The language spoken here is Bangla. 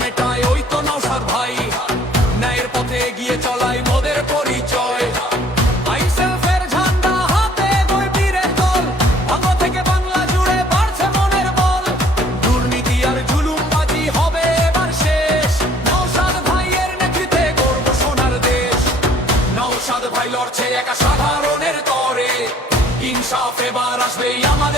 মেটায় ওই তো নওশাদ ভাই। ন্যায়ের পথে এগিয়ে চলাই মোদের পরিচয়। আইএসএফের ঝান্ডা হাতে দুই বীরের দল, অঙ্গ থেকে বাংলা জুড়ে বাড়ছে মনের বল। দুর্নীতি আর জুলুমবাজি হবে এবার শেষ, নওশাদ ভাইয়ের নেতৃত্বে গর্ব সোনার দেশ। নওশাদ ভাই লড়ছে একা সাধারণের তরে, ইনসাফ এবার আসবে আমার